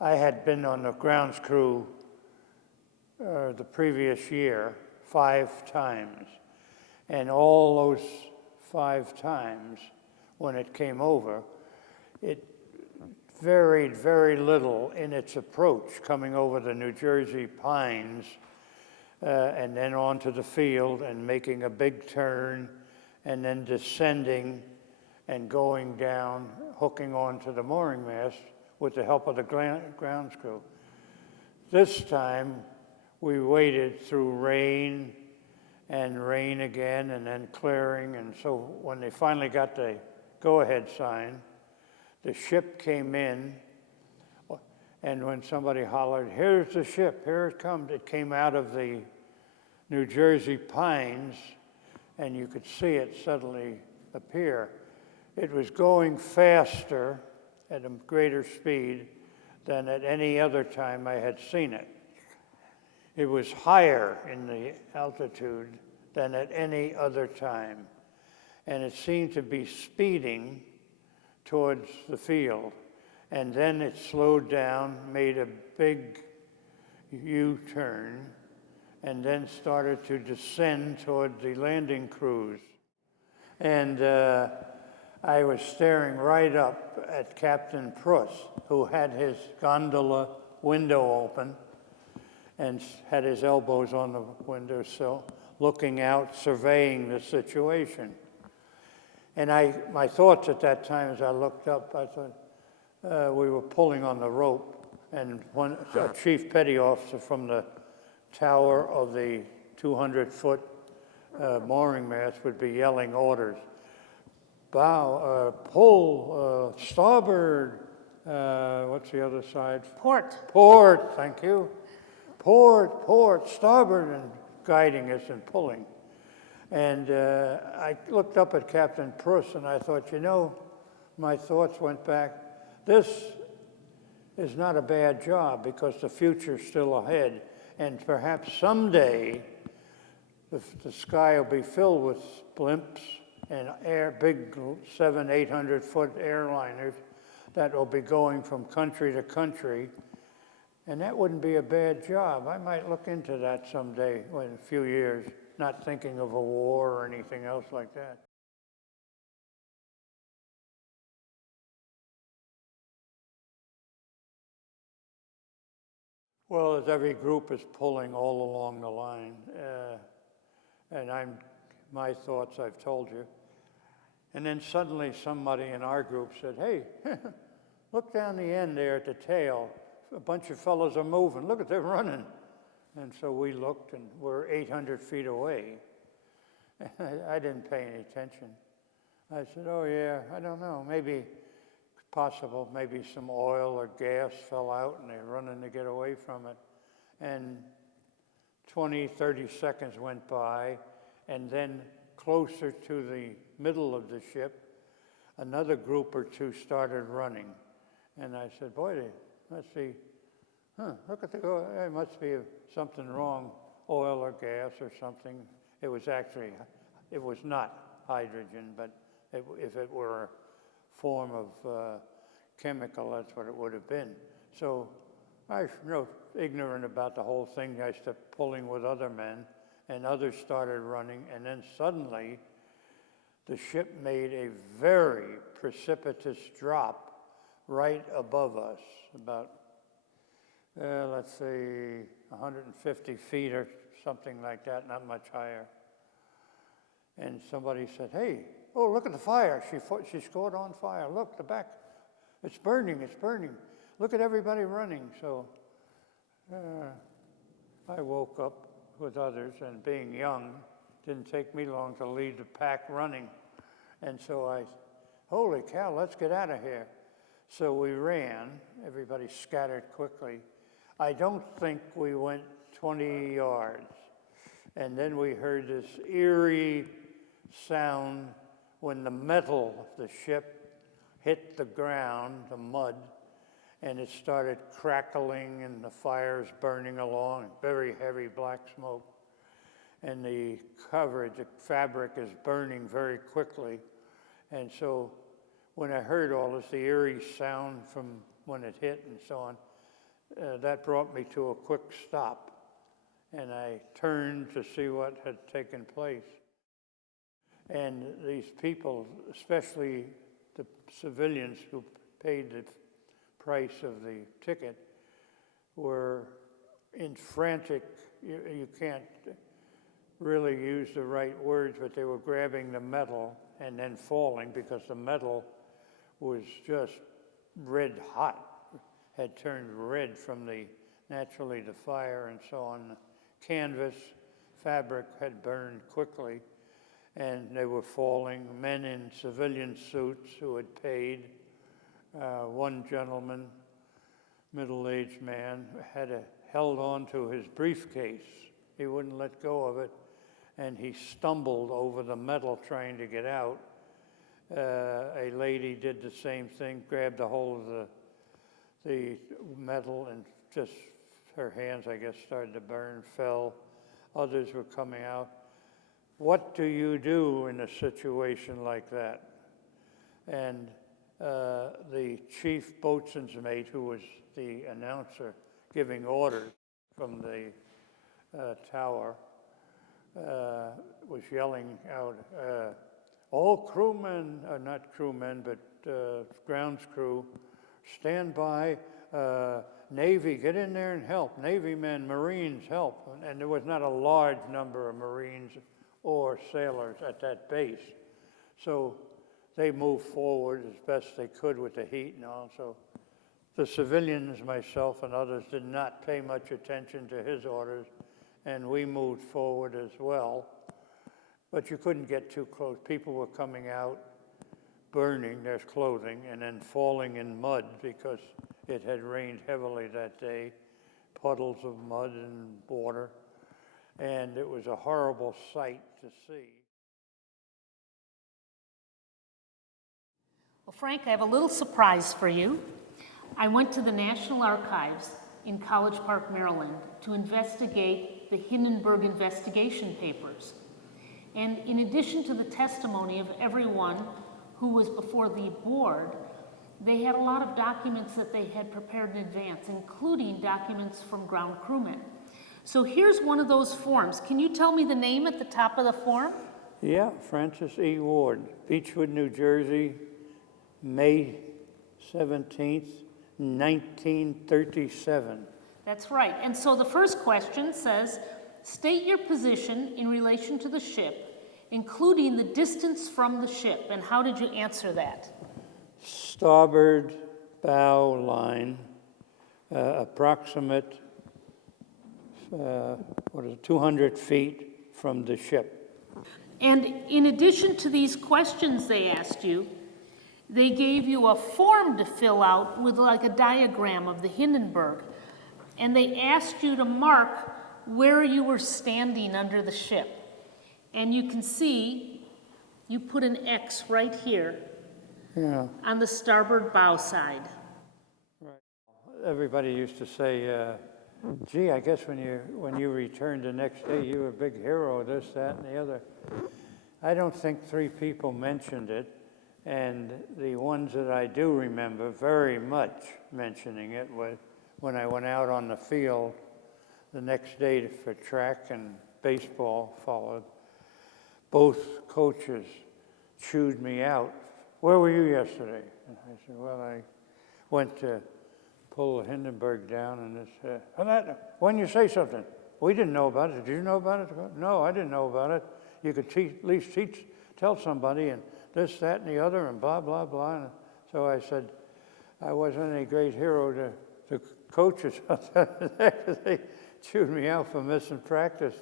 I had been on the grounds crew the previous year 5 times, and all those 5 times when it came over, it varied very little in its approach, coming over the New Jersey pines and then onto the field and making a big turn and then descending and going down, hooking onto the mooring mast with the help of the grounds crew. This time, we waded through rain and rain again and then clearing, and so when they finally got the go-ahead sign, the ship came in, and when somebody hollered, "Here's the ship, here it comes," it came out of the New Jersey pines, and you could see it suddenly appear. It was going faster at a greater speed than at any other time I had seen it. It was higher in the altitude than at any other time, and it seemed to be speeding towards the field. And then it slowed down, made a big U-turn, and then started to descend toward the landing crews. And I was staring right up at Captain Pruss, who had his gondola window open and had his elbows on the windowsill, looking out, surveying the situation. And my thoughts at that time, as I looked up, I thought we were pulling on the rope, and a chief petty officer from the tower of the 200-foot mooring mast would be yelling orders. Bow, pull, starboard, what's the other side? Port. Port, thank you. Port, starboard, and guiding us and pulling. And I looked up at Captain Pruss and I thought, my thoughts went back, this is not a bad job because the future's still ahead. And perhaps someday the sky will be filled with blimps and big 700-800-foot airliners that will be going from country to country. And that wouldn't be a bad job. I might look into that someday in a few years, not thinking of a war or anything else like that. Well, as every group is pulling all along the line, and my thoughts I've told you, and then suddenly somebody in our group said, "Hey, look down the end there at the tail. A bunch of fellows are moving. Look at them running." And so we looked, and we're 800 feet away. I didn't pay any attention. I said, "Oh yeah, I don't know, maybe possible, maybe some oil or gas fell out and they're running to get away from it." And 20, 30 seconds went by, and then closer to the middle of the ship, another group or two started running. And I said, "Boy, they must be, look at there must be something wrong, oil or gas or something." It was not hydrogen, but if it were a form of chemical, that's what it would have been. So I was ignorant about the whole thing. I started pulling with other men, and others started running, and then suddenly the ship made a very precipitous drop right above us, about, let's say, 150 feet or something like that, not much higher. And somebody said, "Hey, oh, look at the fire. She's caught on fire. Look, the back, it's burning, it's burning. Look at everybody running." So I woke up with others, and being young, didn't take me long to lead the pack running. And so holy cow, let's get out of here. So we ran, everybody scattered quickly. I don't think we went 20 yards. And then we heard this eerie sound when the metal of the ship hit the ground, the mud, and it started crackling and the fires burning along, very heavy black smoke. And the coverage, the fabric is burning very quickly. And so when I heard all this, the eerie sound from when it hit and so on, that brought me to a quick stop, and I turned to see what had taken place. And these people, especially the civilians who paid the price of the ticket, were in frantic, you can't really use the right words, but they were grabbing the metal and then falling because the metal was just red hot, had turned red from naturally the fire and so on. The canvas, fabric had burned quickly, and they were falling. Men in civilian suits who had paid. One gentleman, middle-aged man, held on to his briefcase. He wouldn't let go of it, and he stumbled over the metal trying to get out. A lady did the same thing, grabbed a hold of the metal, and just her hands, I guess, started to burn, fell. Others were coming out. What do you do in a situation like that? And the chief boatswain's mate, who was the announcer giving orders from the tower, was yelling out, all crewmen, not crewmen, but grounds crew, stand by, Navy, get in there and help. Navy men, Marines, help. And there was not a large number of Marines or sailors at that base. So they moved forward as best they could with the heat and all. So the civilians, myself and others, did not pay much attention to his orders, and we moved forward as well. But you couldn't get too close. People were coming out, burning their clothing, and then falling in mud because it had rained heavily that day, puddles of mud and water, and it was a horrible sight to see. Well, Frank, I have a little surprise for you. I went to the National Archives in College Park, Maryland, to investigate the Hindenburg investigation papers. And in addition to the testimony of everyone who was before the board, they had a lot of documents that they had prepared in advance, including documents from ground crewmen. So here's one of those forms. Can you tell me the name at the top of the form? Yeah, Francis E. Ward, Beechwood, New Jersey, May 17th, 1937. That's right. And so the first question says, state your position in relation to the ship, including the distance from the ship. And how did you answer that? Starboard bow line, approximate 200 feet from the ship. And in addition to these questions they asked you, they gave you a form to fill out with like a diagram of the Hindenburg. And they asked you to mark where you were standing under the ship. And you can see, you put an X right here on the starboard bow side. Right. Everybody used to say, gee, I guess when you returned the next day, you were a big hero, this, that, and the other. I don't think 3 people mentioned it. And the ones that I do remember very much mentioning it was when I went out on the field the next day for track and baseball followed. Both coaches chewed me out. Where were you yesterday? And I said, well, I went to pull the Hindenburg down, and they said, when you say something, we didn't know about it. Did you know about it? No, I didn't know about it. You could at least tell somebody, and this, that, and the other, and blah, blah, blah. And so I said, I wasn't any great hero to coaches. They chewed me out for missing practice.